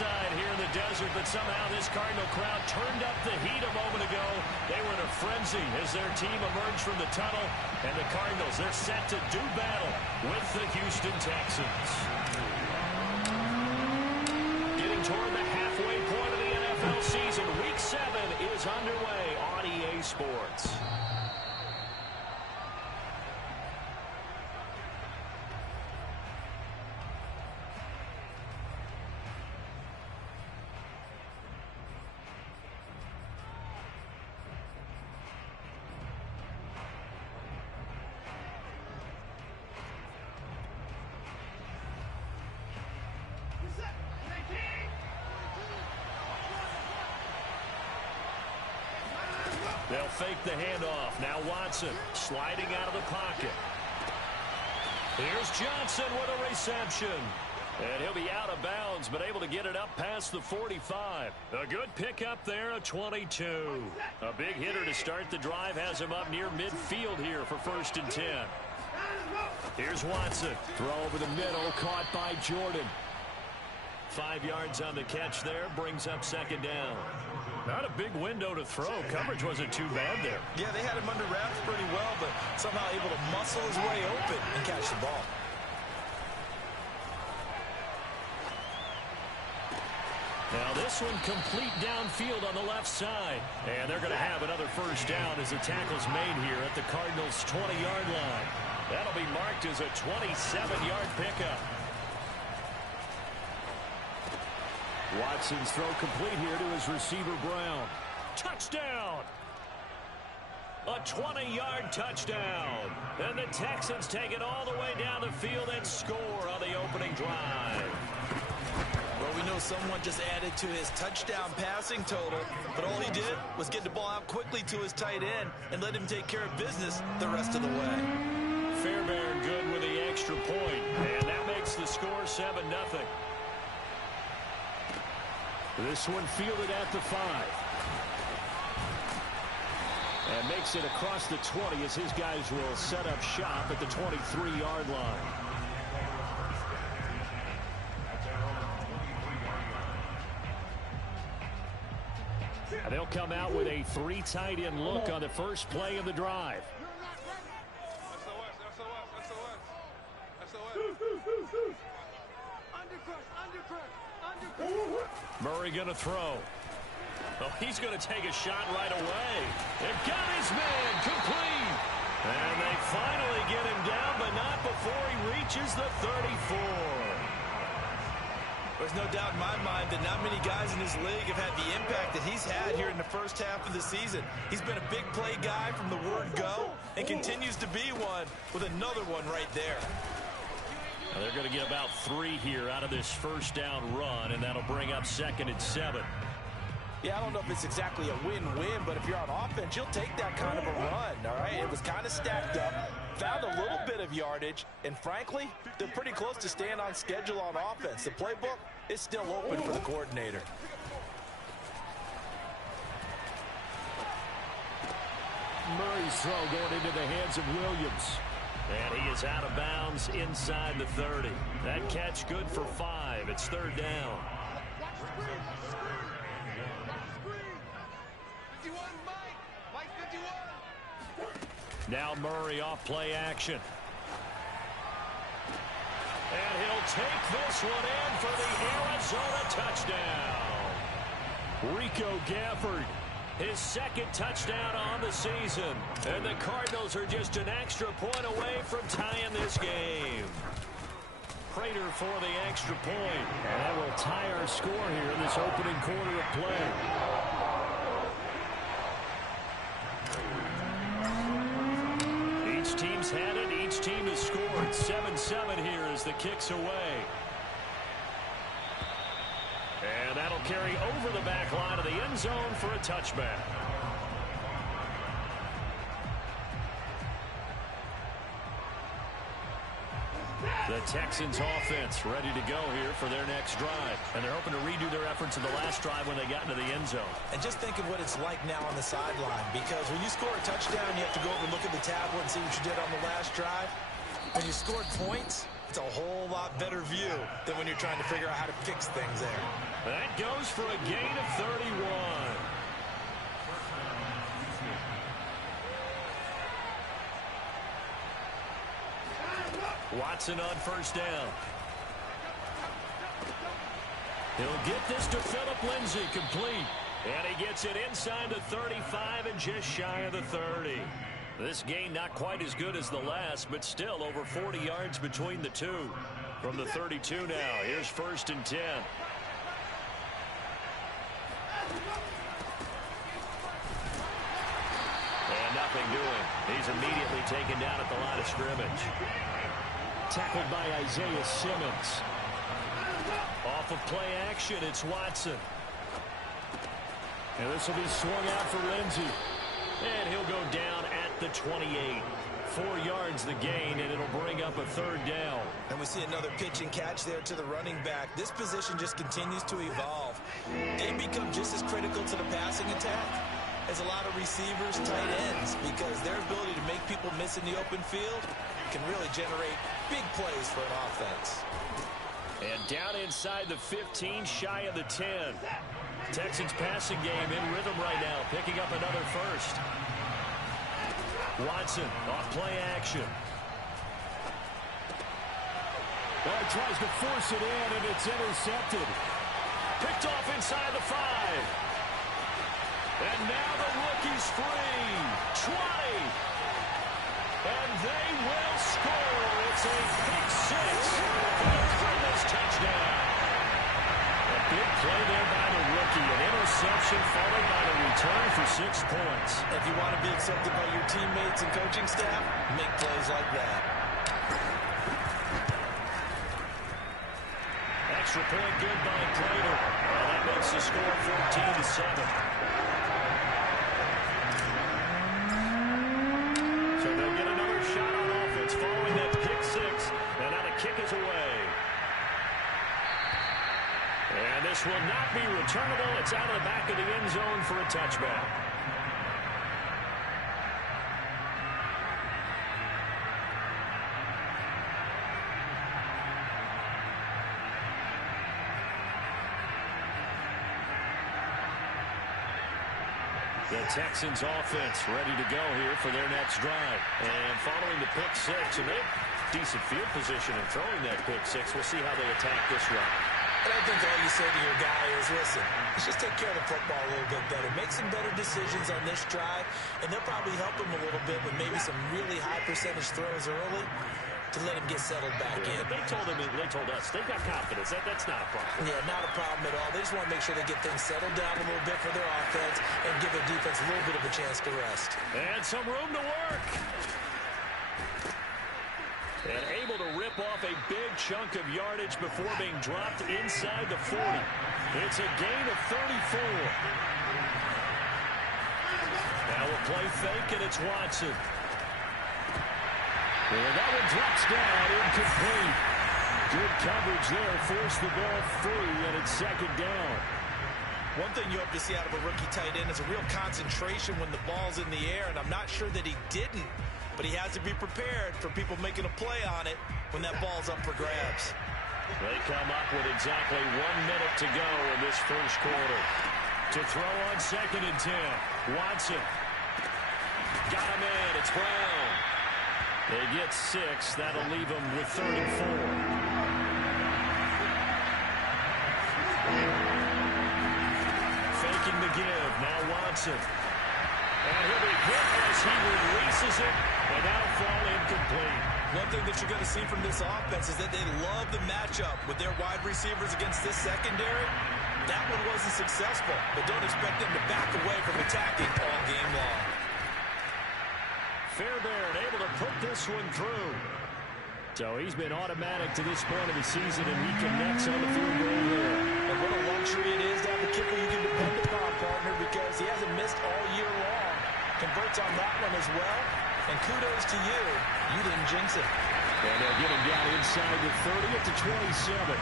side here in the desert, but somehow this Cardinal crowd turned up the heat a moment ago. They were in a frenzy as their team emerged from the tunnel, and the Cardinals, they're set to do battle with the Houston Texans. Getting toward the halfway point of the NFL season, Week 7 is underway on EA Sports. They'll fake the handoff. Now Watson sliding out of the pocket. Here's Johnson with a reception. And he'll be out of bounds, but able to get it up past the 45. A good pickup there, a 22. A big hitter to start the drive has him up near midfield here for 1st and 10. Here's Watson. Throw over the middle, caught by Jordan. 5 yards on the catch there, brings up 2nd down. Not a big window to throw. Coverage wasn't too bad there. Yeah, they had him under wraps pretty well, but somehow able to muscle his way open and catch the ball. Now this one complete downfield on the left side. And they're going to have another 1st down as the tackle's made here at the Cardinals' 20-yard line. That'll be marked as a 27-yard pickup. Watson's throw complete here to his receiver, Brown. Touchdown! A 20-yard touchdown. And the Texans take it all the way down the field and score on the opening drive. Well, we know someone just added to his touchdown passing total, but all he did was get the ball out quickly to his tight end and let him take care of business the rest of the way. Fairbairn good with the extra point, and that makes the score 7-0. This one fielded at the 5. And makes it across the 20 as his guys will set up shop at the 23-yard line. And they'll come out with a 3 tight end look on the first play of the drive. Murray going to throw. Oh, he's going to take a shot right away. And got his man complete. And they finally get him down, but not before he reaches the 34. There's no doubt in my mind that not many guys in this league have had the impact that he's had here in the first half of the season. He's been a big play guy from the word go and continues to be one with another one right there. Now they're going to get about 3 here out of this 1st down run, and that'll bring up 2nd and 7. Yeah, I don't know if it's exactly a win-win, but if you're on offense, you'll take that kind of a run, all right? It was kind of stacked up, found a little bit of yardage, and frankly, they're pretty close to staying on schedule on offense. The playbook is still open for the coordinator. Murray's throw going into the hands of Williams. And he is out of bounds inside the 30. That catch good for 5. It's 3rd down. Now Murray off play action. And he'll take this one in for the Arizona touchdown. Rico Gafford, his 2nd touchdown on the season. And the Cardinals are just an extra point away from tying this game. Prater for the extra point. And that will tie our score here in this opening quarter of play. Each team's had it. Each team has scored. 7-7 here as the kick's away. And that'll carry over the back line of the end zone for a touchback. The Texans offense ready to go here for their next drive. And they're hoping to redo their efforts in the last drive when they got into the end zone. And just think of what it's like now on the sideline, because when you score a touchdown, you have to go over and look at the tablet and see what you did on the last drive. When you scored points, it's a whole lot better view than when you're trying to figure out how to fix things there. That goes for a gain of 31. Watson on first down. He'll get this to Phillip Lindsay, complete. And he gets it inside the 35 and just shy of the 30. This gain not quite as good as the last, but still over 40 yards between the two. From the 32 now, here's 1st and 10. And nothing doing. He's immediately taken down at the line of scrimmage. Tackled by Isaiah Simmons. Off of play action, it's Watson. And this will be swung out for Lindsay. And he'll go down at the 28. 4 yards the gain, and it'll bring up a 3rd down. And we see another pitch and catch there to the running back. This position just continues to evolve. They become just as critical to the passing attack as a lot of receivers, tight ends, because their ability to make people miss in the open field can really generate big plays for an offense. And down inside the 15, shy of the 10. Texans passing game in rhythm right now, picking up another 1st. Watson off play action. Well, he tries to force it in, and it's intercepted. Picked off inside the 5. And now the rookie's free. 20. And they will score. It's a pick 6 for this touchdown. A big play there by the rookie. An interception followed by the return for 6 points. If you want to be accepted by your teammates and coaching staff, make plays like that. Extra point good by Prater. Well, that makes the score 14-7. So they'll get another shot on offense following that pick 6. And now the kick is away. And this will not be returnable. It's out of the back of the end zone for a touchback. The Texans offense ready to go here for their next drive. And following the pick 6, and they have decent field position in throwing that pick 6. We'll see how they attack this run. And I think all you say to your guy is, listen, let's just take care of the football a little bit better. Make some better decisions on this drive, and they'll probably help him a little bit with maybe some really high percentage throws early to let him get settled back in. They told us they've got confidence. That's not a problem. Yeah, not a problem at all. They just want to make sure they get things settled down a little bit for their offense and give their defense a little bit of a chance to rest. And some room to work. And able to rip off a big chunk of yardage before being dropped inside the 40. It's a gain of 34. Now a play fake, and it's Watson. And that one drops down, incomplete. Good coverage there, forced the ball free, and it's 2nd down. One thing you hope to see out of a rookie tight end is a real concentration when the ball's in the air, and I'm not sure that he didn't. But he has to be prepared for people making a play on it when that ball's up for grabs. They come up with exactly 1 minute to go in this first quarter. To throw on 2nd and 10. Watson. Got him in. It's Brown. They get 6. That'll leave them with 3rd and 4. Faking the give. Now Watson. And he'll be hit as he releases it, and that'll fall incomplete. One thing that you're going to see from this offense is that they love the matchup with their wide receivers against this secondary. That one wasn't successful, but don't expect them to back away from attacking all game long. Fairbairn able to put this one through. So he's been automatic to this point of the season, and he connects on the field goal there. And what a luxury it is to have a kicker you can depend upon, partner, because he hasn't missed all year long. Converts on that one as well. And kudos to you. You didn't jinx it. And they'll get him down inside the 30 at the 27.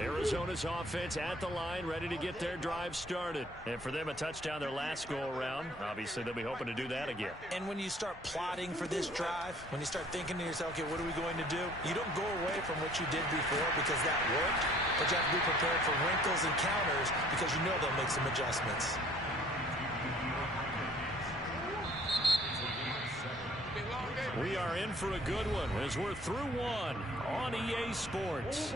Arizona's offense at the line, ready to get their drive started. And for them, a touchdown their last go-around. Obviously, they'll be hoping to do that again. And when you start plotting for this drive, when you start thinking to yourself, okay, what are we going to do? You don't go away from what you did before because that worked, but you have to be prepared for wrinkles and counters because you know they'll make some adjustments. We are in for a good one as we're through one on EA Sports.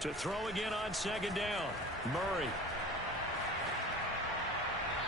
To throw again on second down, Murray.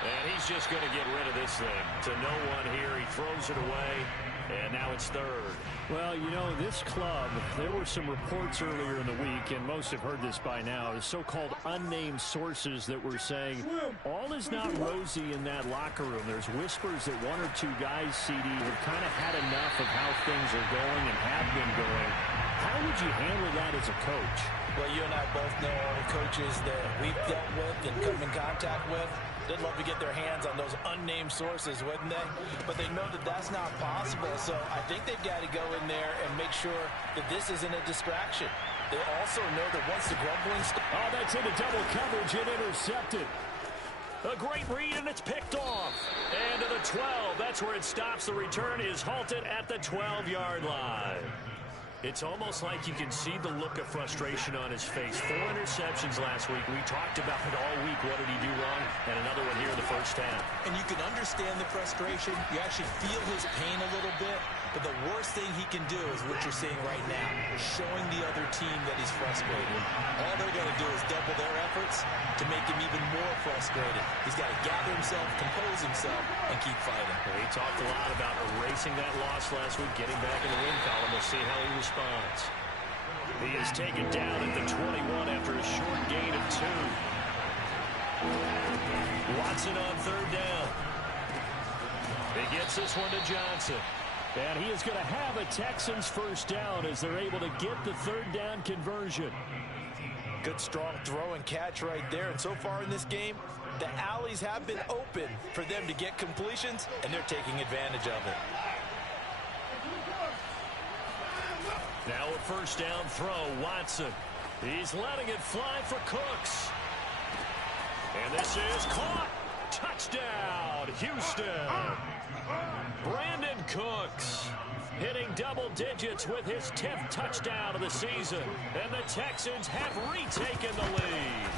And he's just going to get rid of this thing. To no one here, he throws it away, and now it's third. Well, you know, this club, there were some reports earlier in the week, and most have heard this by now, is so-called unnamed sources that were saying all is not rosy in that locker room. There's whispers that one or two guys, CD, have kind of had enough of how things are going and have been going. How would you handle that as a coach? Well, you and I both know all the coaches that we've dealt with and come in contact with. They'd love to get their hands on those unnamed sources, wouldn't they? But they know that that's not possible, so I think they've got to go in there and make sure that this isn't a distraction. They also know that once the grumbling... Oh, that's into double coverage and intercepted. A great read, and it's picked off. And to the 12. That's where it stops. The return is halted at the 12-yard line. It's almost like you can see the look of frustration on his face. 4 interceptions last week. We talked about it all week. What did he do wrong? And another one here in the first half. And you can understand the frustration. You actually feel his pain a little bit. But the worst thing he can do is what you're seeing right now, showing the other team that he's frustrated. All they're going to do is double their efforts to make him even more frustrated. He's got to gather himself, compose himself, and keep fighting. Well, he talked a lot about erasing that loss last week, getting back in the win column. We'll see how he responds. He is taken down at the 21 after a short gain of 2. Watson on third down. He gets this one to Johnson. And he is going to have a Texans first down as they're able to get the third down conversion. Good strong throw and catch right there. And so far in this game, the alleys have been open for them to get completions, and they're taking advantage of it. Now a first down throw, Watson. He's letting it fly for Cooks. And this is caught. Touchdown, Houston. Brandon Cooks hitting double digits with his 10th touchdown of the season. And the Texans have retaken the lead.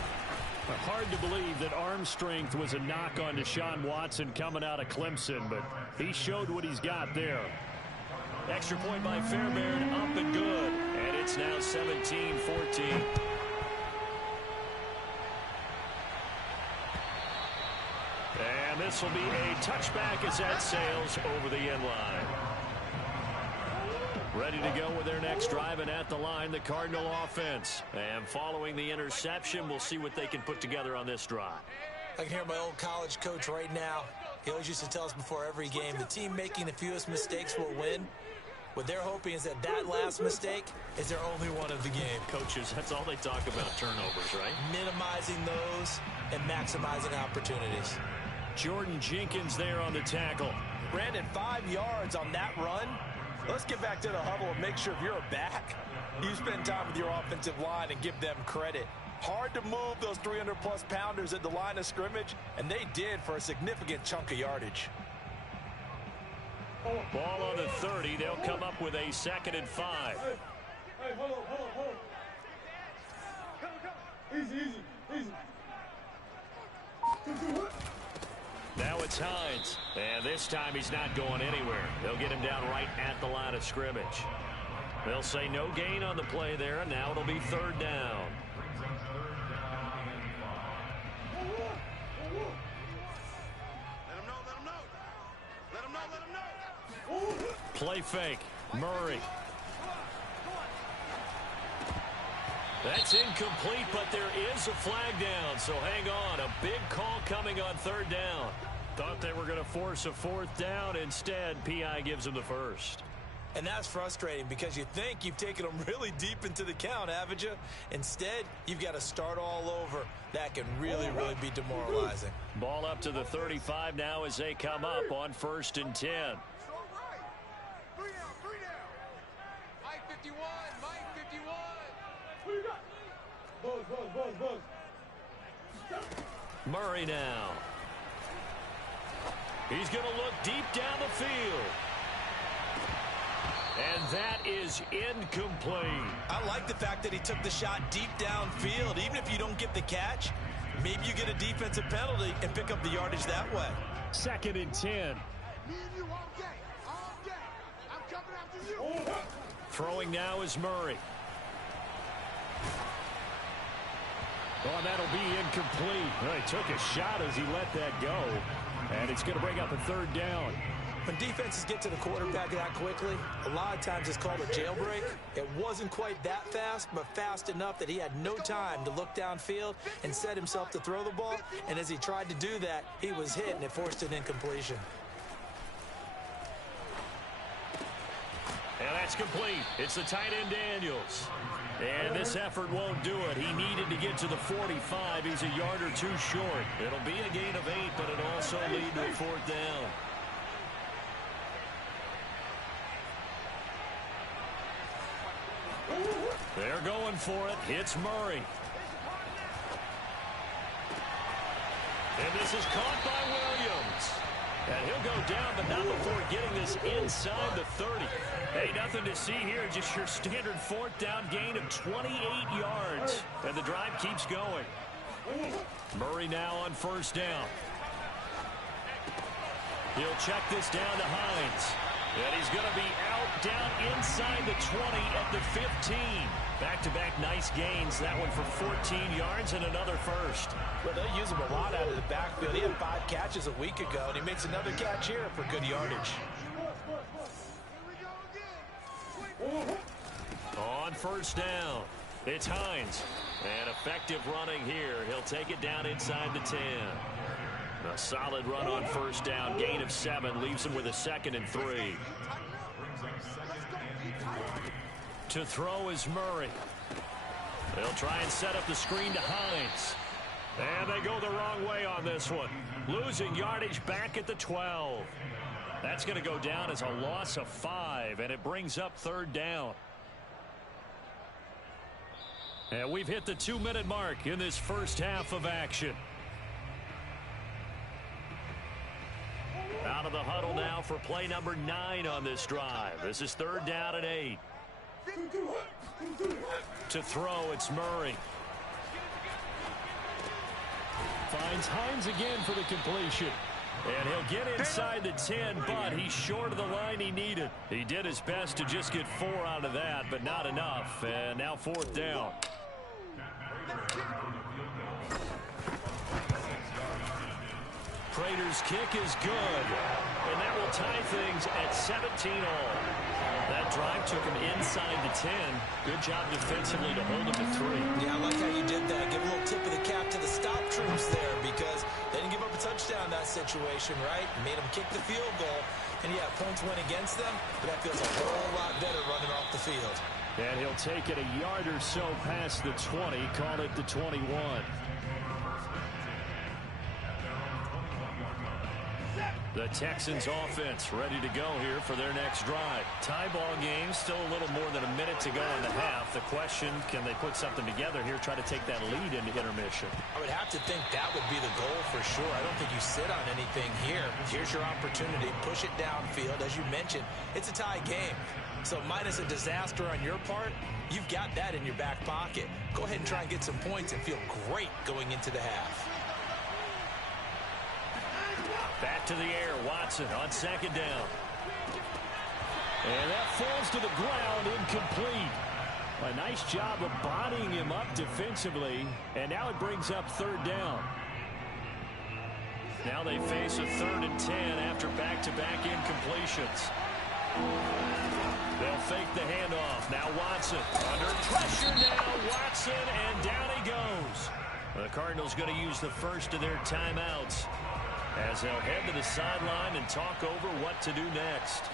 Hard to believe that arm strength was a knock on Deshaun Watson coming out of Clemson, but he showed what he's got there. Extra point by Fairbairn, up and good. And it's now 17-14. And this will be a touchback as that sails over the end line. Ready to go with their next drive, and at the line, the Cardinal offense. And following the interception, we'll see what they can put together on this drive. I can hear my old college coach right now. He always used to tell us before every game, the team making the fewest mistakes will win. What they're hoping is that that last mistake is their only one of the game. Coaches, that's all they talk about, turnovers, right? Minimizing those and maximizing opportunities. Jordan Jenkins there on the tackle. Brandon, 5 yards on that run. Let's get back to the huddle and make sure if you're a back, you spend time with your offensive line and give them credit. Hard to move those 300-plus pounders at the line of scrimmage, and they did for a significant chunk of yardage. Ball on the 30. They'll come up with a 2nd and 5. Hey, hold on. Easy. Now it's Hines. And this time he's not going anywhere. They'll get him down right at the line of scrimmage. They'll say no gain on the play there, and now it'll be 3rd down. Play fake. Murray. That's incomplete, but there is a flag down, so hang on. A big call coming on 3rd down. Thought they were going to force a 4th down. Instead, P.I. gives them the first. And that's frustrating because you think you've taken them really deep into the count, haven't you? Instead, you've got to start all over. That can really be demoralizing. Ball up to the 35 now as they come up on 1st and 10. 51, Mike 51. Who you got? Buzz. Murray now. He's going to look deep down the field. And that is incomplete. I like the fact that he took the shot deep downfield. Even if you don't get the catch, maybe you get a defensive penalty and pick up the yardage that way. 2nd and 10. Me and you all day. I'm coming after you. Throwing now is Murray. Oh, and that'll be incomplete. Well, he took a shot as he let that go. And it's going to bring up a 3rd down. When defenses get to the quarterback that quickly, a lot of times it's called a jailbreak. It wasn't quite that fast, but fast enough that he had no time to look downfield and set himself to throw the ball. And as he tried to do that, he was hit, and it forced an incompletion. And that's complete. It's the tight end Daniels. And this effort won't do it. He needed to get to the 45. He's a yard or two short. It'll be a gain of 8, but it'll also lead to a 4th down. They're going for it. It's Murray. And this is caught by Williams. And he'll go down, but not before getting this inside the 30. Hey, nothing to see here. Just your standard 4th down gain of 28 yards. And the drive keeps going. Murray now on 1st down. He'll check this down to Hines. And he's going to be out down inside the 20 at the 15. Back-to-back nice gains. That one for 14 yards and another first. Well, they use him a lot out of the backfield. He had 5 catches a week ago, and he makes another catch here for good yardage. On 1st down, it's Hines. And effective running here. He'll take it down inside the 10. A solid run on 1st down. Gain of 7 leaves him with a 2nd and 3. To throw is Murray. They'll try and set up the screen to Hines. And they go the wrong way on this one. Losing yardage back at the 12. That's going to go down as a loss of 5, and it brings up 3rd down. And we've hit the 2-minute mark in this first half of action. Out of the huddle now for play number 9 on this drive. This is 3rd down and 8. To throw, it's Murray. Finds Hines again for the completion. And he'll get inside the 10, but he's short of the line he needed. He did his best to just get 4 out of that, but not enough. And now 4th down. Prater's kick is good. And that will tie things at 17 all. That drive took him inside the 10. Good job defensively to hold him to 3. Yeah, I like how you did that. Give a little tip of the cap to the stop troops there because they didn't give up a touchdown in that situation, right? Made them kick the field goal. And, yeah, points went against them, but that feels a whole lot better running off the field. And he'll take it a yard or so past the 20, call it the 21. The Texans offense ready to go here for their next drive. Tie ball game, still a little more than a minute to go in the half. The question, can they put something together here, try to take that lead into intermission? I would have to think that would be the goal for sure. I don't think you sit on anything here. Here's your opportunity. Push it downfield. As you mentioned, it's a tie game. So minus a disaster on your part, you've got that in your back pocket. Go ahead and try and get some points and feel great going into the half. Back to the air, Watson on 2nd down. And that falls to the ground, incomplete. A nice job of bodying him up defensively, and now it brings up 3rd down. Now they face a 3rd and 10 after back-to-back incompletions. They'll fake the handoff. Now Watson under pressure now. Watson, and down he goes. The Cardinals going to use the first of their timeouts as they'll head to the sideline and talk over what to do next.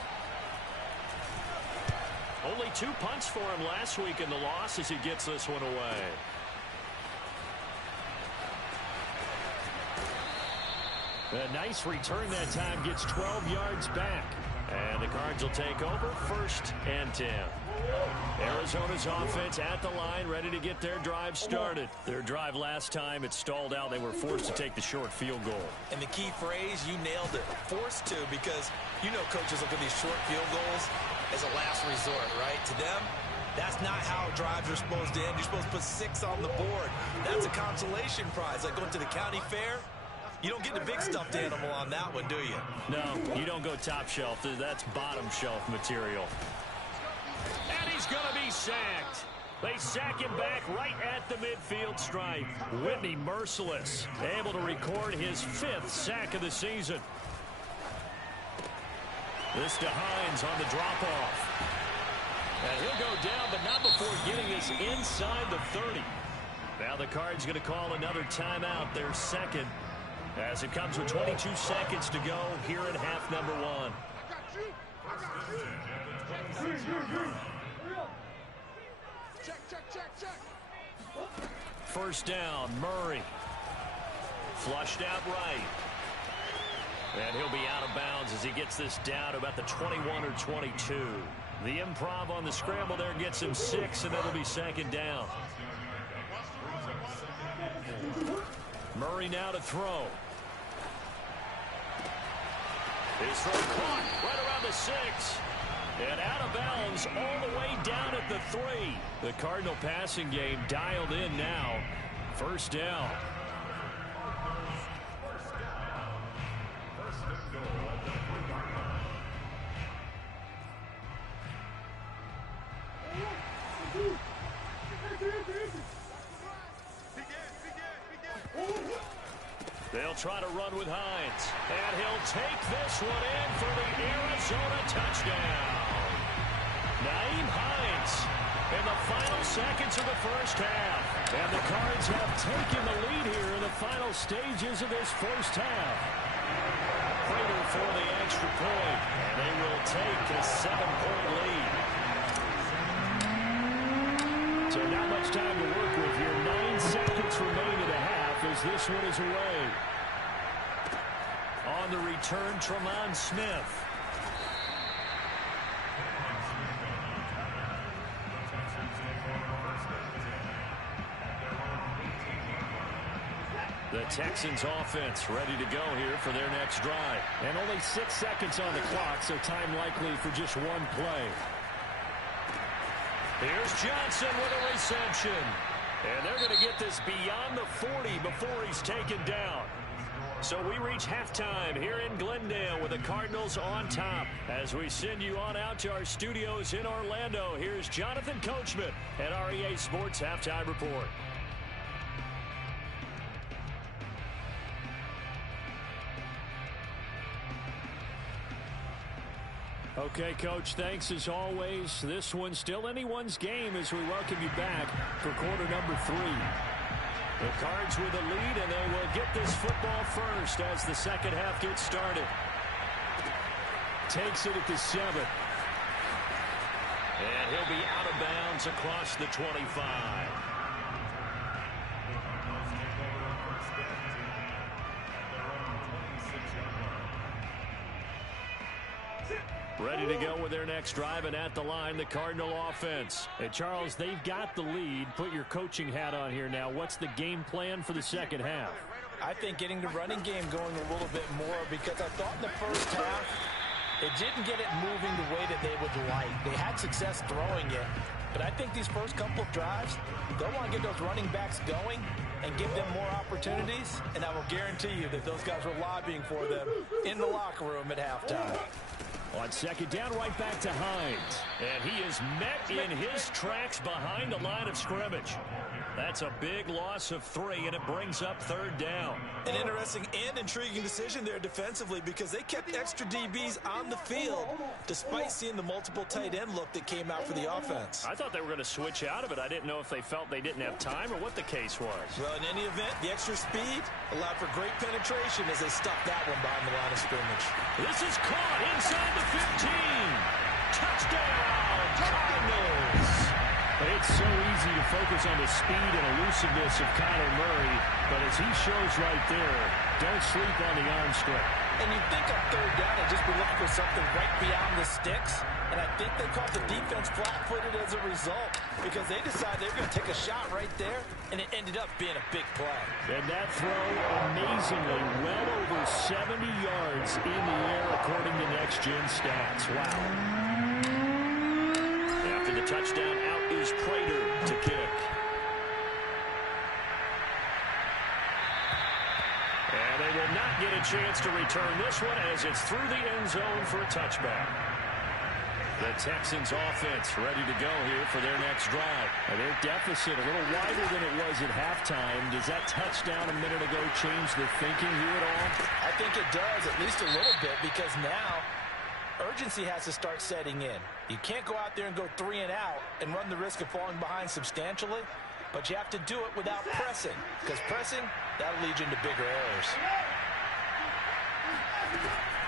Only 2 punts for him last week in the loss as he gets this one away. A nice return that time, gets 12 yards back. And the Cards will take over 1st and 10. Arizona's offense at the line, ready to get their drive started. Their drive last time, it stalled out. They were forced to take the short field goal. And the key phrase, you nailed it, forced to, because you know coaches look at these short field goals as a last resort, right? To them, that's not how drives are supposed to end. You're supposed to put 6 on the board. That's a consolation prize, like going to the county fair. You don't get the big stuffed animal on that one, do you? No, you don't go top shelf. That's bottom shelf material. And he's going to be sacked. They sack him back right at the midfield stripe. Whitney merciless, able to record his 5th sack of the season. This to Hines on the drop-off. And he'll go down, but not before getting us inside the 30. Now the Cards going to call another timeout, their second, as it comes with 22 seconds to go here in half number 1. First down, Murray. Flushed out right. And he'll be out of bounds as he gets this down to about the 21 or 22. The improv on the scramble there gets him 6, and it'll be second down. Murray now to throw. His throw caught right around the 6. And out of bounds all the way down at the 3. The Cardinal passing game dialed in now. First down. They'll try to run with Hines. And he'll take this one in for the Arizona touchdown. Nyheim Hines in the final seconds of the first half. And the Cards have taken the lead here in the final stages of this first half. Prater for the extra point. And they will take a 7-point lead. So not much time to work with here. 9 seconds remain in the half as this one is away. On the return, Tremont Smith. The Texans offense ready to go here for their next drive. And only 6 seconds on the clock, so time likely for just one play. Here's Johnson with a reception. And they're going to get this beyond the 40 before he's taken down. So we reach halftime here in Glendale with the Cardinals on top. As we send you on out to our studios in Orlando, here's Jonathan Coachman at REA Sports Halftime Report. Okay, Coach, thanks as always. This one's still anyone's game as we welcome you back for quarter number 3. The Cards with a lead, and they will get this football first as the second half gets started. Takes it at the 7. And he'll be out of bounds across the 25. Ready to go with their next drive, and at the line, the Cardinal offense. Hey, Charles, they've got the lead. Put your coaching hat on here now. What's the game plan for the second half? I think getting the running game going a little bit more, because I thought in the first half, it didn't get it moving the way that they would like. They had success throwing it, but I think these first couple of drives, they'll want to get those running backs going and give them more opportunities, and I will guarantee you that those guys were lobbying for them in the locker room at halftime. On second down, right back to Hines. And he is met in his tracks behind the line of scrimmage. That's a big loss of 3, and it brings up third down. An interesting and intriguing decision there defensively, because they kept extra DBs on the field despite seeing the multiple tight end look that came out for the offense. I thought they were going to switch out of it. I didn't know if they felt they didn't have time or what the case was. Well, in any event, the extra speed allowed for great penetration as they stuffed that one behind the line of scrimmage. This is caught inside the 15. Touchdown, Cardinals. It's so easy to focus on the speed and elusiveness of Kyler Murray, but as he shows right there, don't sleep on the arm strength. And you'd think on third down they'd just be looking for something right beyond the sticks. And I think they caught the defense flat-footed as a result because they decided they were going to take a shot right there, and it ended up being a big play. And that throw, amazingly, well over 70 yards in the air, according to Next Gen Stats. Wow. After the touchdown, out is Prater to kick. And they will not get a chance to return this one as it's through the end zone for a touchback. The Texans offense ready to go here for their next drive. And their deficit a little wider than it was at halftime. Does that touchdown a minute ago change the thinking here at all? I think it does, at least a little bit, because now urgency has to start setting in. You can't go out there and go 3 and out and run the risk of falling behind substantially, but you have to do it without pressing, because pressing, that'll lead you into bigger errors.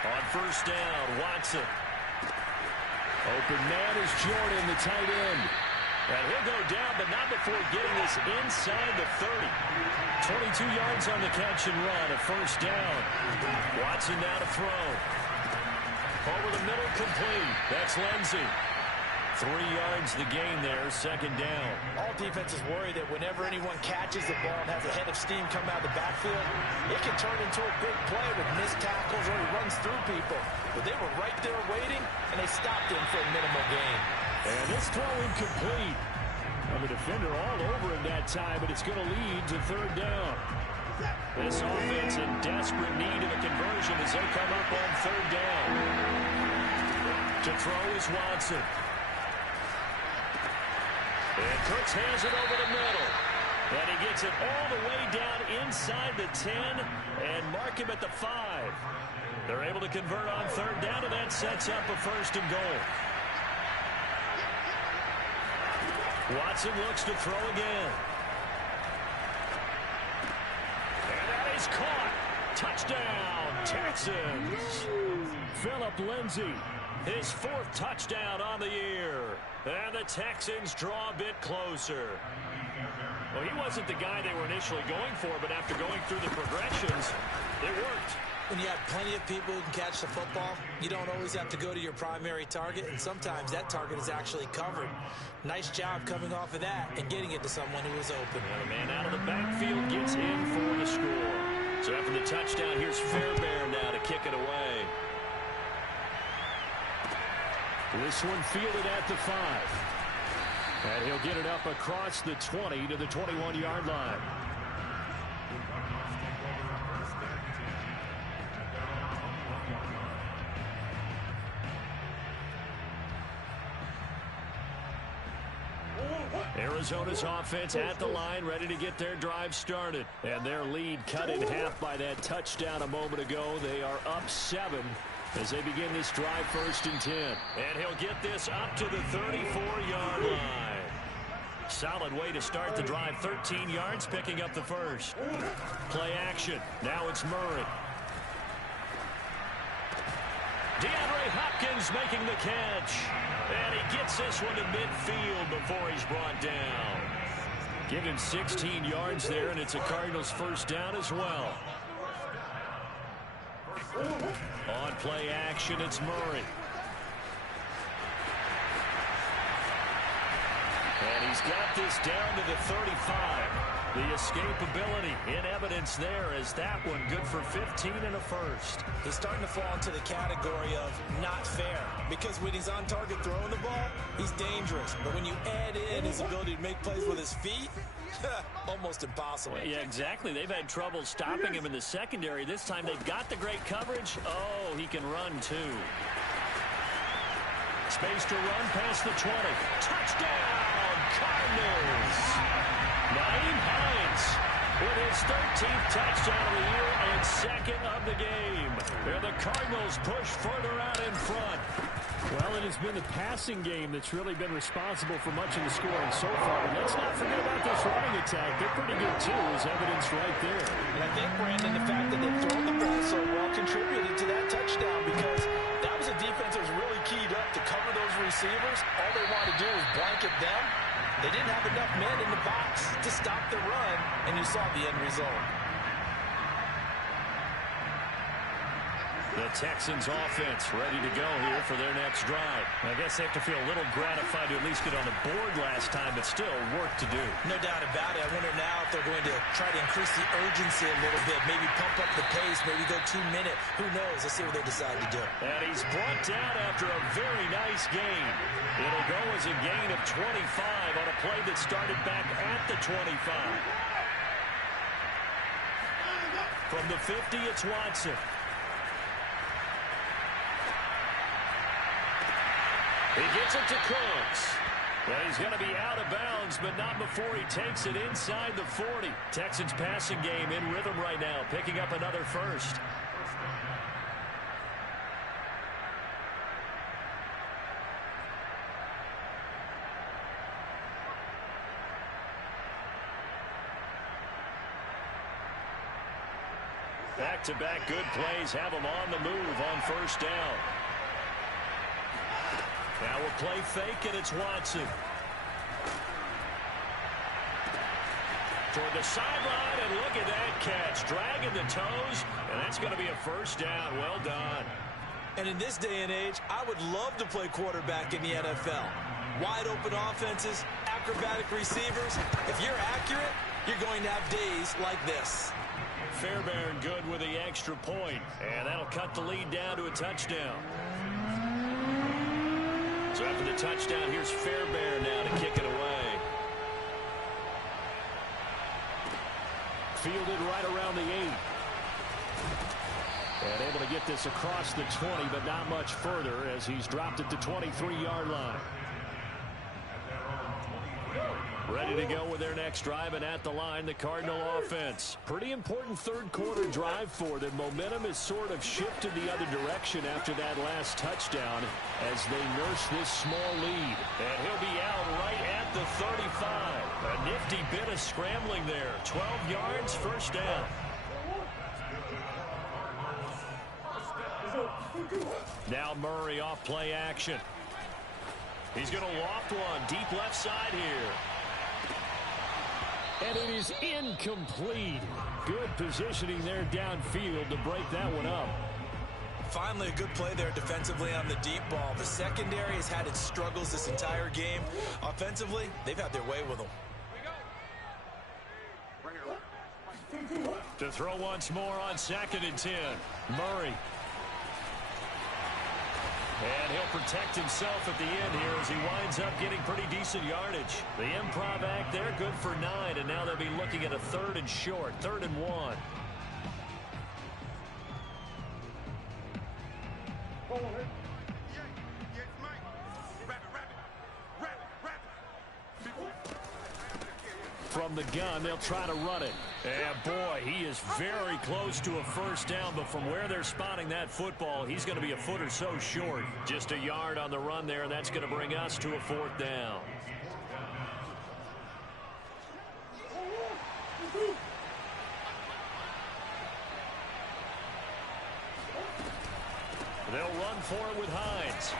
On first down, Watson. Open man is Jordan, the tight end. And he'll go down, but not before getting this inside the 30. 22 yards on the catch and run, a first down. Watson now to throw. Over the middle, complete. That's Lindsey. 3 yards the gain there, second down. All defenses worry that whenever anyone catches the ball and has a head of steam come out of the backfield, it can turn into a big play with missed tackles or he runs through people. But they were right there waiting, and they stopped him for a minimal gain. And this throw incomplete. Well, the defender all over him that time, but it's going to lead to third down. This offense in desperate need of a conversion as they come up on third down. To throw is Watson. And Cooks hands it over the middle. And he gets it all the way down inside the 10 and mark him at the 5. They're able to convert on third down, and that sets up a first and goal. Watson looks to throw again. And that is caught. Touchdown, Texans. Phillip Lindsay. His 4th touchdown on the year. And the Texans draw a bit closer. Well, he wasn't the guy they were initially going for, but after going through the progressions, it worked. When you have plenty of people who can catch the football, you don't always have to go to your primary target, and sometimes that target is actually covered. Nice job coming off of that and getting it to someone who was open. And a man out of the backfield gets in for the score. So after the touchdown, here's Fairbairn now to kick it away. This one fielded at the 5. And he'll get it up across the 20 to the 21-yard line. Arizona's offense at the line, ready to get their drive started. And their lead cut in half by that touchdown a moment ago. They are up 7 as they begin this drive, 1st and 10. And he'll get this up to the 34-yard line. Solid way to start the drive. 13 yards, picking up the first. Play action. Now it's Murray. DeAndre Hopkins making the catch. And he gets this one to midfield before he's brought down. Give him 16 yards there, and it's a Cardinals first down as well. On play action, it's Murray. And he's got this down to the 35. The escapability in evidence there as that one good for 15 and a first. He's starting to fall into the category of not fair, because when he's on target throwing the ball, he's dangerous. But when you add in his ability to make plays with his feet, almost impossible. Yeah, exactly. They've had trouble stopping him in the secondary. This time they've got the great coverage. Oh, he can run too. Space to run past the 20. Touchdown, Cardinals! Nyheim Hines with his 13th touchdown of the year and 2nd of the game. And the Cardinals push further out in front. Well, it has been the passing game that's really been responsible for much of the scoring so far. But let's not forget about this running attack. They're pretty good, too, as evidence right there. And I think, Brandon, the fact that they've thrown the ball so well contributed to that touchdown, because that was a defense that was really keyed up to cover those receivers. All they wanted to do was blanket them. They didn't have enough men in the box to stop the run, and you saw the end result. The Texans offense ready to go here for their next drive. I guess they have to feel a little gratified to at least get on the board last time, but still work to do. No doubt about it. I wonder now if they're going to try to increase the urgency a little bit, maybe pump up the pace, maybe go 2-minute. Who knows? Let's see what they decide to do. And he's brought down after a very nice gain. It'll go as a gain of 25 on a play that started back at the 25. From the 50, it's Watson. He gets it to Cooks. Well, he's going to be out of bounds, but not before he takes it inside the 40. Texans passing game in rhythm right now, picking up another first. Back-to-back good plays have him on the move on first down. Now a play fake, and it's Watson. Toward the sideline, and look at that catch. Dragging the toes, and that's going to be a first down. Well done. And in this day and age, I would love to play quarterback in the NFL. Wide open offenses, acrobatic receivers. If you're accurate, you're going to have days like this. Fairbairn good with the extra point, and that'll cut the lead down to a touchdown. So after the touchdown, here's Fairbairn now to kick it away. Fielded right around the 8. And able to get this across the 20, but not much further as he's dropped it to 23-yard line. Ready to go with their next drive, and at the line, the Cardinal offense. Pretty important third-quarter drive for them. Momentum has sort of shifted the other direction after that last touchdown as they nurse this small lead. And he'll be out right at the 35. A nifty bit of scrambling there. 12 yards, first down. Now Murray off play action. He's going to loft one deep left side here. And it is incomplete. Good positioning there downfield to break that one up. Finally, a good play there defensively on the deep ball. The secondary has had its struggles this entire game. Offensively, they've had their way with them. To throw once more on 2nd and 10. Murray. And he'll protect himself at the end here as he winds up getting pretty decent yardage. The improv act there, good for 9, and now they'll be looking at a 3rd and short, 3rd and 1. From the gun, they'll try to run it. And boy, he is very close to a first down, but from where they're spotting that football, he's going to be a foot or so short. Just a yard on the run there, and that's going to bring us to a 4th down. They'll run for it with Hines.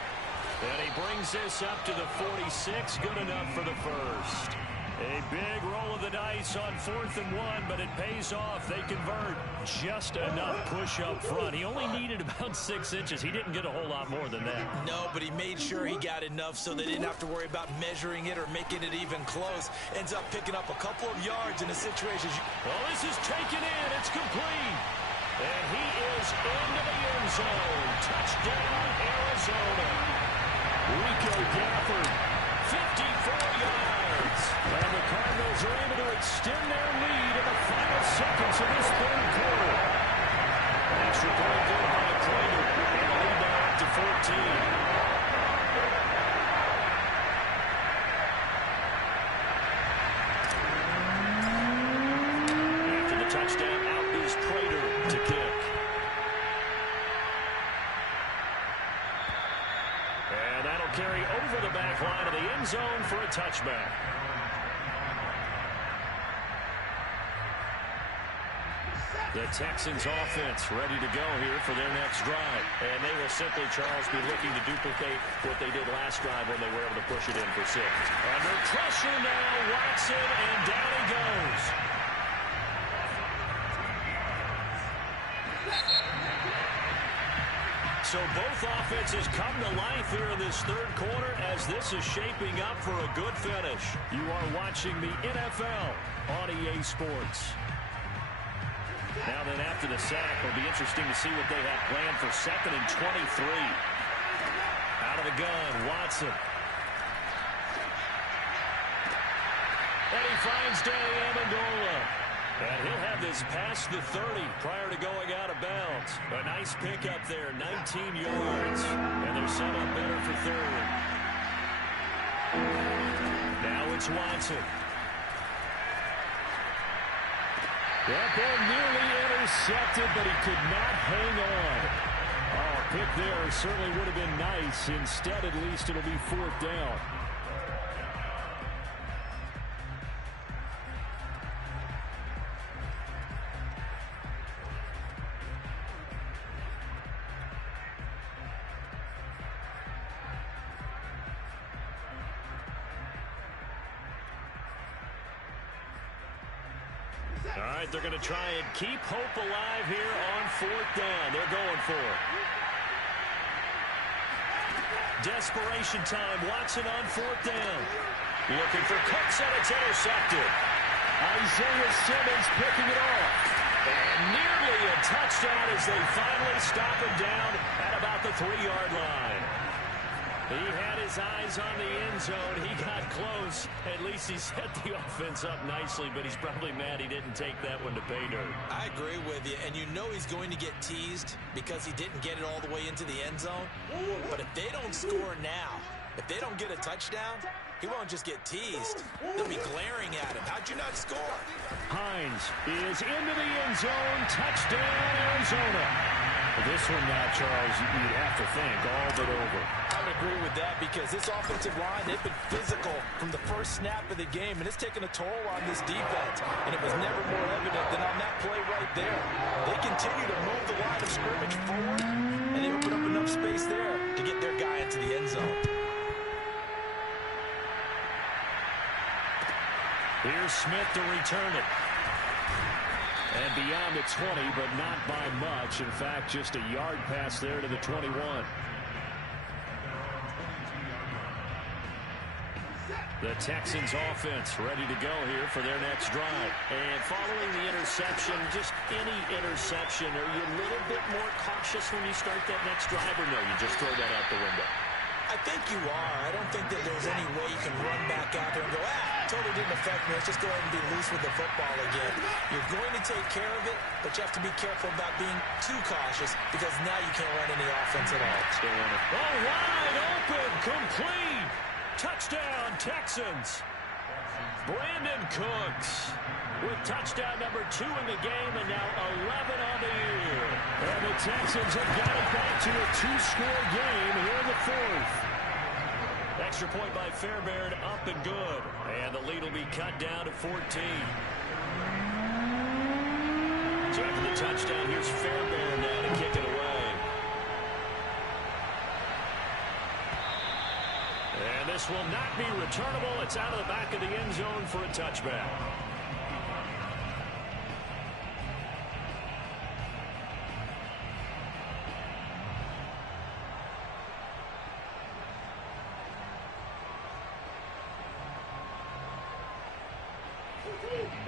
And he brings this up to the 46, good enough for the first. A big roll of the dice on 4th and 1, but it pays off. They convert just enough push up front. He only needed about 6 inches. He didn't get a whole lot more than that. No, but he made sure he got enough so they didn't have to worry about measuring it or making it even close. Ends up picking up a couple of yards in a situation. Well, this is taken in. It's complete. And he is into the end zone. Touchdown, Arizona. Rico Gafford, 54 yards. And the Cardinals are able to extend their lead in the final seconds of this 3rd quarter. Extra point good by Prater. And the lead now up to 14. After the touchdown, out is Prater to kick. And that'll carry over the back line of the end zone for a touchback. The Texans offense ready to go here for their next drive. And they will simply, Charles, be looking to duplicate what they did last drive when they were able to push it in for 6. Under pressure now, Watson, and down he goes. So both offenses come to life here in this third quarter as this is shaping up for a good finish. You are watching the NFL on EA Sports. Now then, after the sack, it'll be interesting to see what they have planned for 2nd and 23. Out of the gun, Watson. And he finds Danny Amendola. And he'll have this past the 30 prior to going out of bounds. A nice pickup there, 19 yards. And they're set up better for 3rd. Now it's Watson. That ball nearly intercepted, but he could not hang on. Oh, a pick there certainly would have been nice. Instead, at least, it'll be 4th down. All right, they're going to try and keep hope alive here on 4th down. They're going for it. Desperation time. Watson on 4th down. Looking for Cooks, and it's intercepted. Isaiah Simmons picking it off. And nearly a touchdown as they finally stop him down at about the 3-yard line. He had his eyes on the end zone. He got close. At least he set the offense up nicely, but he's probably mad he didn't take that one to pay dirt. I agree with you, and you know he's going to get teased because he didn't get it all the way into the end zone. But if they don't score now, if they don't get a touchdown, he won't just get teased. They'll be glaring at him. How'd you not score? Hines is into the end zone. Touchdown, Arizona. This one now, Charles, you'd have to think all but over. I would agree with that because this offensive line, they've been physical from the first snap of the game, and it's taken a toll on this defense, and it was never more evident than on that play right there. They continue to move the line of scrimmage forward, and they open up enough space there to get their guy into the end zone. Here's Smith to return it. And beyond the 20, but not by much. In fact, just a yard pass there to the 21. The Texans offense ready to go here for their next drive. And following the interception, just any interception, are you a little bit more cautious when you start that next drive, or no, you just throw that out the window? I think you are. I don't think that there's any way you can run back out there and go, totally didn't affect me. Let's just go ahead and be loose with the football again. You're going to take care of it, but you have to be careful about being too cautious because now you can't run any offense at all. Oh, wide open, complete. Touchdown, Texans. Brandon Cooks with touchdown number 2 in the game and now 11 on the year. And the Texans have got it back to a 2-score game here in the 4th. Extra point by Fairbairn, up and good. And the lead will be cut down to 14. So after the touchdown, here's Fairbairn now to kick it away. And this will not be returnable. It's out of the back of the end zone for a touchback.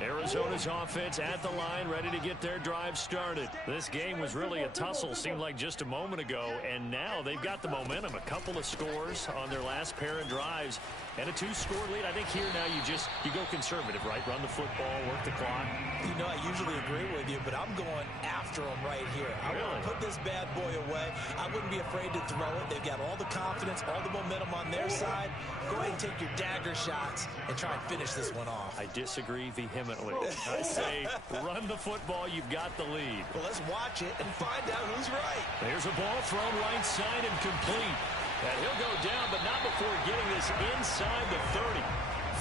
Arizona's offense at the line, ready to get their drive started. This game was really a tussle, seemed like just a moment ago, and now they've got the momentum. A couple of scores on their last pair of drives, and a 2-score lead. I think here now you go conservative, right? Run the football, work the clock. You know, I usually agree with you, but I'm going after them right here. I want to put this bad boy away. I wouldn't be afraid to throw it. They've got all the confidence, all the momentum on their side. Go ahead and take your dagger shots and try and finish this one off. I disagree vehemently. I say run the football. You've got the lead. Well, let's watch it and find out who's right. There's a ball thrown right side and complete. And he'll go down, but not before getting this inside the 30.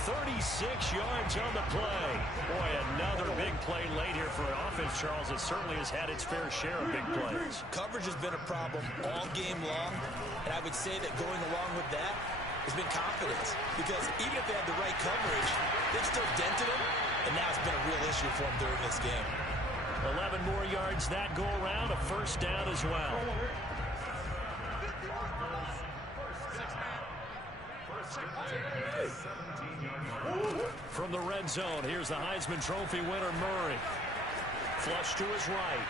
36 yards on the play. Boy, another big play late here for an offense, Charles, that certainly has had its fair share of big plays. Coverage has been a problem all game long, and I would say that going along with that has been confidence. Because even if they had the right coverage, they've still dented them, and now it's been a real issue for them during this game. 11 more yards that go around, a first down as well. From the red zone, here's the Heisman Trophy winner, Murray. Flush to his right.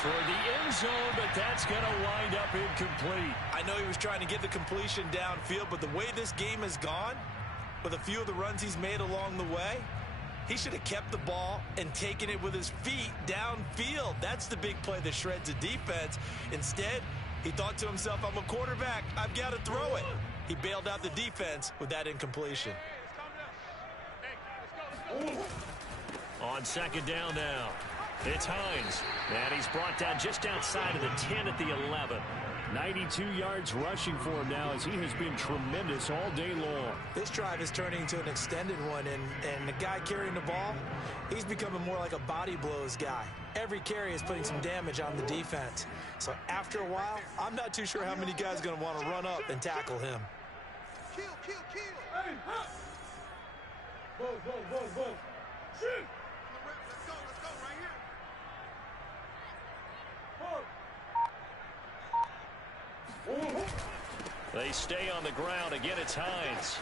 Toward the end zone, but that's going to wind up incomplete. I know he was trying to get the completion downfield, but the way this game has gone, with a few of the runs he's made along the way, he should have kept the ball and taken it with his feet downfield. That's the big play that shreds a defense. Instead, he thought to himself, I'm a quarterback. I've got to throw it. He bailed out the defense with that incompletion. On second down now, it's Hines. And he's brought down just outside of the 10 at the 11. 92 yards rushing for him now as he has been tremendous all day long. This drive is turning into an extended one, and the guy carrying the ball, he's becoming more like a body blows guy. Every carry is putting some damage on the defense. So after a while, I'm not too sure how many guys are going to want to run up and tackle him. Kill, kill, kill. Hey, buzz. Shoot. Let's go right here. They stay on the ground. Again, it's Hines.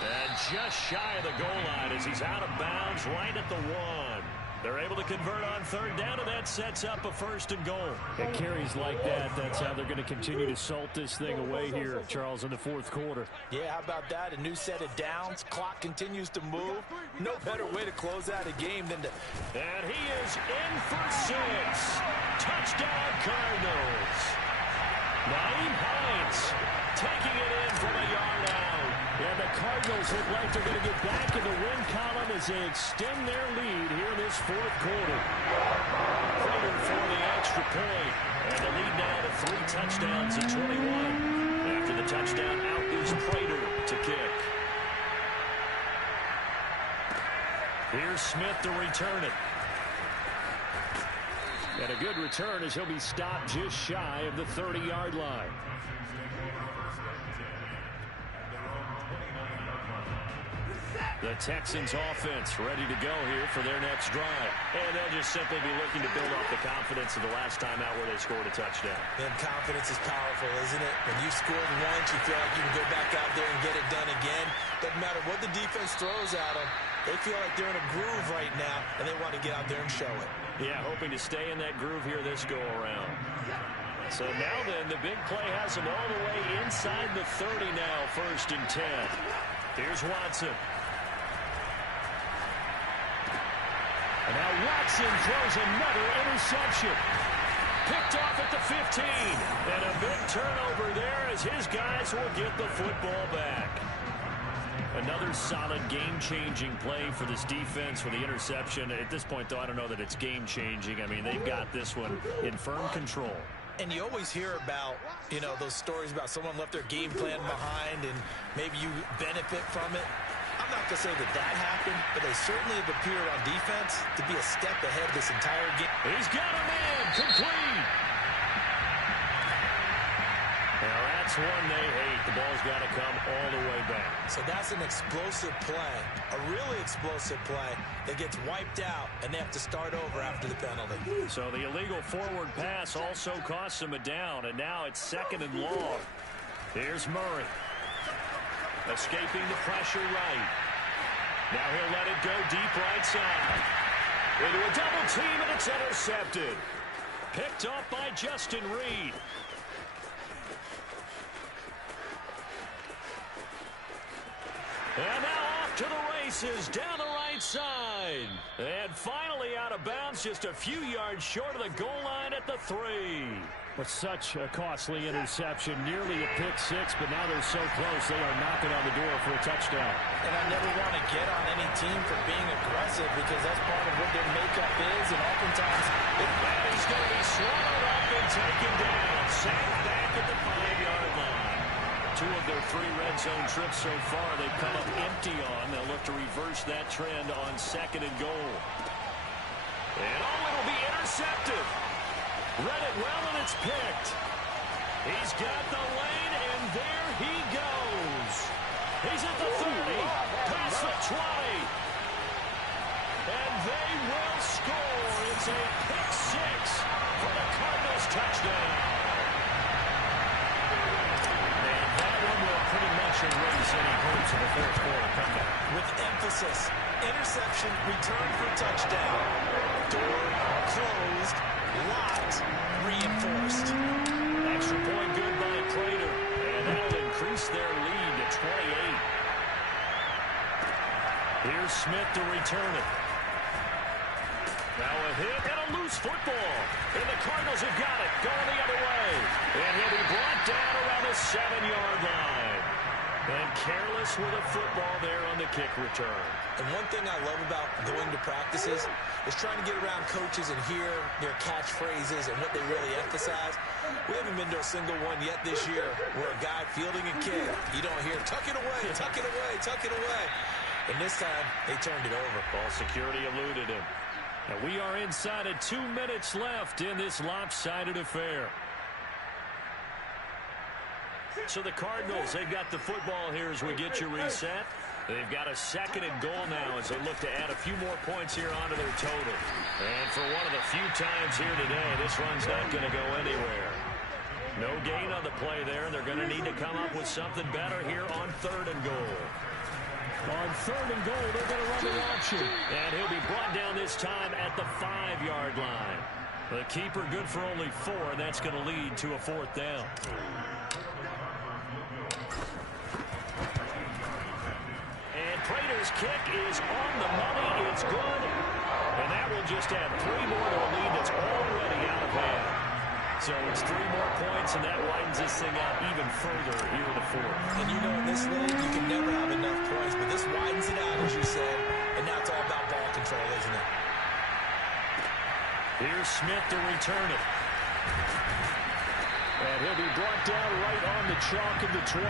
And just shy of the goal line as he's out of bounds right at the 1. They're able to convert on third down, and that sets up a 1st and goal. It carries like that. That's how they're going to continue to salt this thing away here, Charles, in the 4th quarter. Yeah, how about that? A new set of downs. Clock continues to move. No better way to close out a game than to... And he is in for 6. Touchdown, Cardinals. Nyheim Hines taking it in from a yard out. And the Cardinals look like they're going to get back in the win column as they extend their lead here in this 4th quarter. Prater for the extra point. And the lead now to 3 touchdowns at 21. After the touchdown, out is Prater to kick. Here's Smith to return it. And a good return as he'll be stopped just shy of the 30-yard line. The Texans offense ready to go here for their next drive. And they'll just simply be looking to build off the confidence of the last time out where they scored a touchdown. And confidence is powerful, isn't it? When you scored once, you feel like you can go back out there and get it done again. Doesn't matter what the defense throws at them. They feel like they're in a groove right now, and they want to get out there and show it. Yeah, hoping to stay in that groove here this go-around. So now then, the big play has them all the way inside the 30 now, 1st and 10. Here's Watson. And now Watson throws another interception. Picked off at the 15. And a big turnover there as his guys will get the football back. Another solid game-changing play for this defense with the interception. At this point, though, I don't know that it's game-changing. I mean, they've got this one in firm control. And you always hear about, you know, those stories about someone left their game plan behind and maybe you benefit from it. I'm not going to say that that happened, but they certainly have appeared on defense to be a step ahead this entire game. He's got a man, complete. Now that's one they hate. The ball's got to come all the way back. So that's an explosive play, a really explosive play that gets wiped out, and they have to start over after the penalty. So the illegal forward pass also costs him a down, and now it's 2nd and long. Here's Murray. Escaping the pressure right. Now he'll let it go deep right side. Into a double team, and it's intercepted. Picked up by Justin Reed. And now off to the races down the right side. And finally out of bounds, just a few yards short of the goal line at the 3. But such a costly interception, nearly a pick-6, but now they're so close they are knocking on the door for a touchdown. And I never want to get on any team for being aggressive because that's part of what their makeup is, and oftentimes he's going to be swallowed up and taken down. Sacked back at the 5-yard line. 2 of their 3 red zone trips so far they've come up empty on. They'll look to reverse that trend on 2nd and goal. And it'll be intercepted. Read it well, and it's picked. He's got the lane, and there he goes. He's at the 30, past the 20. And they will score. It's a pick 6 for the Cardinals touchdown. pretty much erase any hopes of a fourth quarter comeback. With emphasis, interception, return for touchdown. Door closed, locked, reinforced. Extra point good by Prater, and that'll increase their lead to 28. Here's Smith to return it. Now a hit and a loose football. And the Cardinals have got it, going the other way. And he'll be brought down around the 7-yard line. And careless with a football there on the kick return. And one thing I love about going to practices is trying to get around coaches and hear their catchphrases and what they really emphasize. We haven't been to a single one yet this year where a guy fielding a kick, you don't hear, tuck it away, tuck it away, tuck it away. And this time, they turned it over. Ball security eluded him. And we are inside of 2 minutes left in this lopsided affair. So the Cardinals, they've got the football here as we get you reset. They've got a 2nd and goal now as they look to add a few more points here onto their total. And for one of the few times here today, this run's not going to go anywhere. No gain on the play there, and they're going to need to come up with something better here on 3rd and goal. On 3rd and goal, they're going to run the option. And he'll be brought down this time at the 5-yard line. The keeper good for only 4, and that's going to lead to a 4th down. And Prater's kick is on the money. It's good. And that will just add 3 more to a lead that's already out of hand. So it's 3 more points, and that widens this thing out even further here in the 4th. And you know in this league, you can never have enough points, but this widens it out, as you said, and now it's all about ball control, isn't it? Here's Smith to return it. And he'll be brought down right on the chalk of the 20.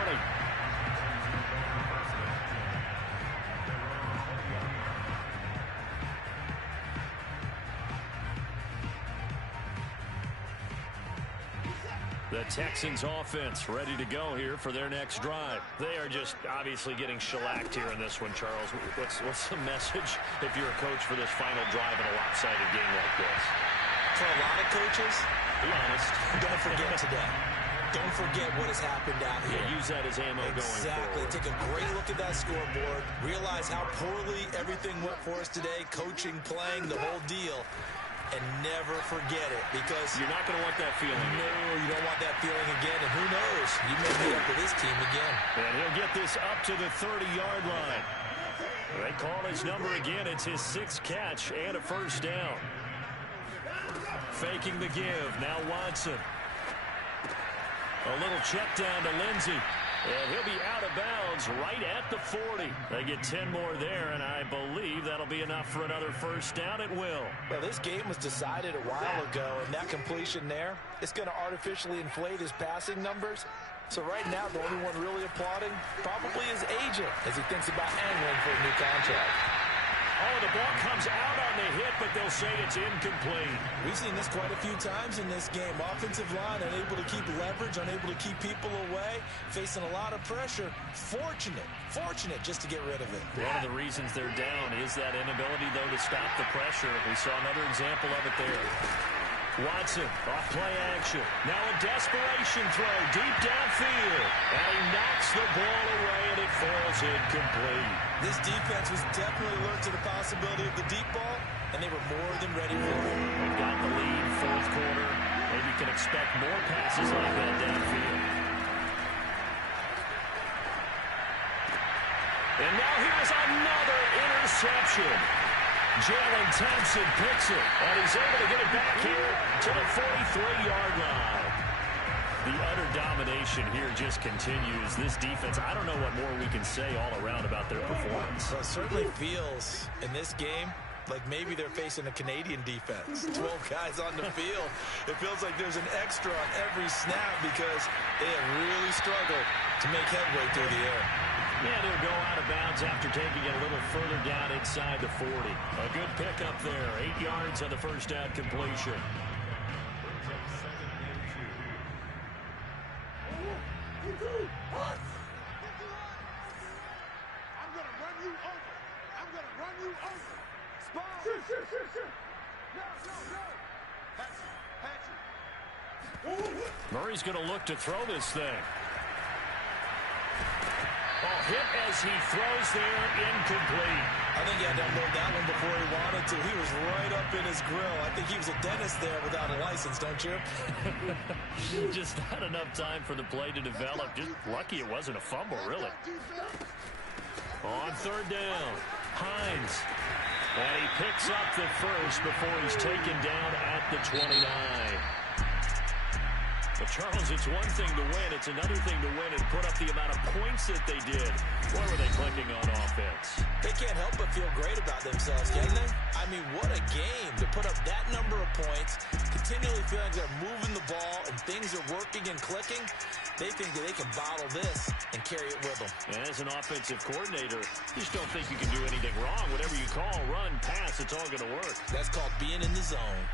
The Texans offense ready to go here for their next drive. They are just obviously getting shellacked here in this one, Charles. What's the message if you're a coach for this final drive in a lopsided game like this? For a lot of coaches, be honest, don't forget today. Don't forget what has happened out here. Yeah, use that as ammo going forward. Exactly. Take a great look at that scoreboard. Realize how poorly everything went for us today. Coaching, playing, the whole deal. And never forget it, because you're not going to want that feeling. No, you don't want that feeling again. And who knows? You may be up with this team again. And he'll get this up to the 30-yard line. They call his number again. It's his 6th catch and a 1st down. Faking the give. Now Watson. A little check down to Lindsey. And he'll be out of bounds right at the 40. They get 10 more there, and I believe that'll be enough for another 1st down at will. Well, this game was decided a while ago, and that completion there, it's going to artificially inflate his passing numbers. So right now, the only one really applauding probably his agent as he thinks about angling for a new contract. Oh, the ball comes out on the hit, but they'll say it's incomplete. We've seen this quite a few times in this game. Offensive line unable to keep leverage, unable to keep people away, facing a lot of pressure. Fortunate just to get rid of it. One of the reasons they're down is that inability, though, to stop the pressure. We saw another example of it there. Watson, off play action. Now a desperation throw deep downfield. And he knocks the ball away, and it falls incomplete. This defense was definitely alert to the possibility of the deep ball, and they were more than ready for it. They've got the lead, 4th quarter. Maybe you can expect more passes like that downfield. And now here's another interception. Jalen Thompson picks it, and he's able to get it back here to the 43-yard line. The utter domination here just continues. This defense, I don't know what more we can say all around about their performance. Well, it certainly feels in this game like maybe they're facing a Canadian defense. 12 guys on the field. It feels like there's an extra on every snap because they have really struggled to make headway through the air. Yeah, they'll go out of bounds after taking it a little further down inside the 40. A good pickup there. 8 yards on the 1st down completion. I'm going to run you over. I'm going to run you over. Spot. No. Murray's going to look to throw this thing. ball hit as he throws there, incomplete. I think he had to unload that one before he wanted to. He was right up in his grill. I think he was a dentist there without a license, don't you? Just not enough time for the play to develop. Just lucky it wasn't a fumble, really. On third down, Hines. And he picks up the first before he's taken down at the 29. But, Charles, it's one thing to win. It's another thing to win and put up the amount of points that they did. Boy, were they clicking on offense. They can't help but feel great about themselves, can they? I mean, what a game to put up that number of points, continually feeling like they're moving the ball and things are working and clicking. They think that they can bottle this and carry it with them. And as an offensive coordinator, you just don't think you can do anything wrong. Whatever you call, run, pass, it's all going to work. That's called being in the zone.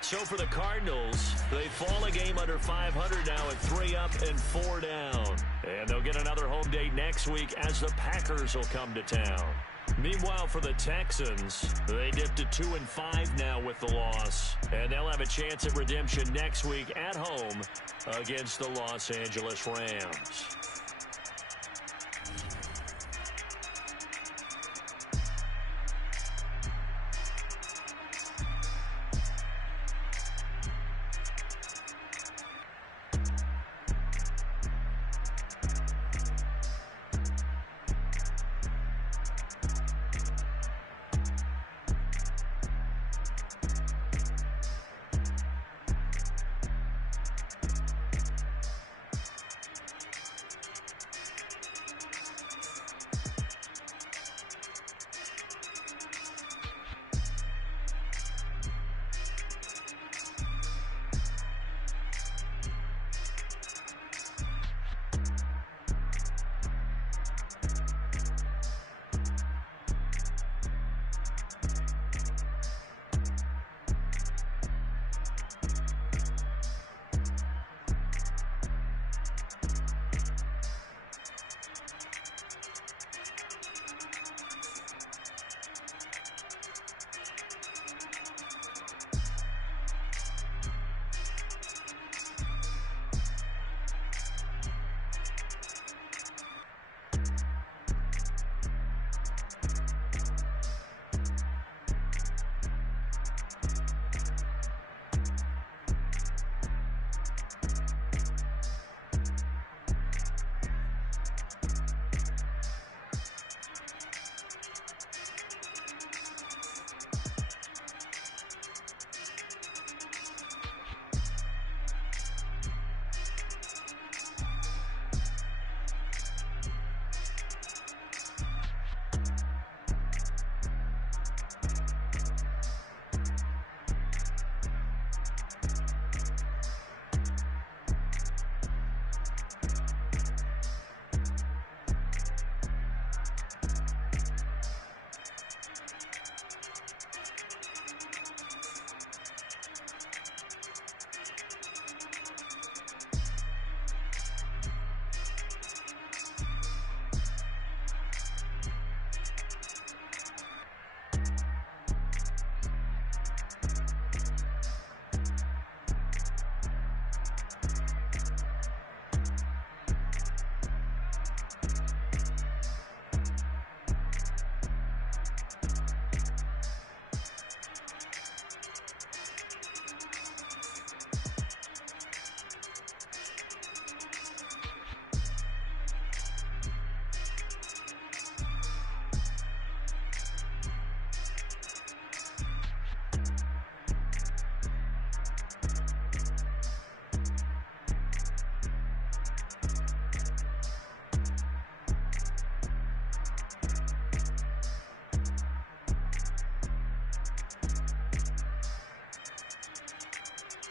So for the Cardinals, they fall a game under 500 now at 3 up and 4 down. And they'll get another home date next week as the Packers will come to town. Meanwhile, for the Texans, they dipped to 2-5 now with the loss. And they'll have a chance at redemption next week at home against the Los Angeles Rams.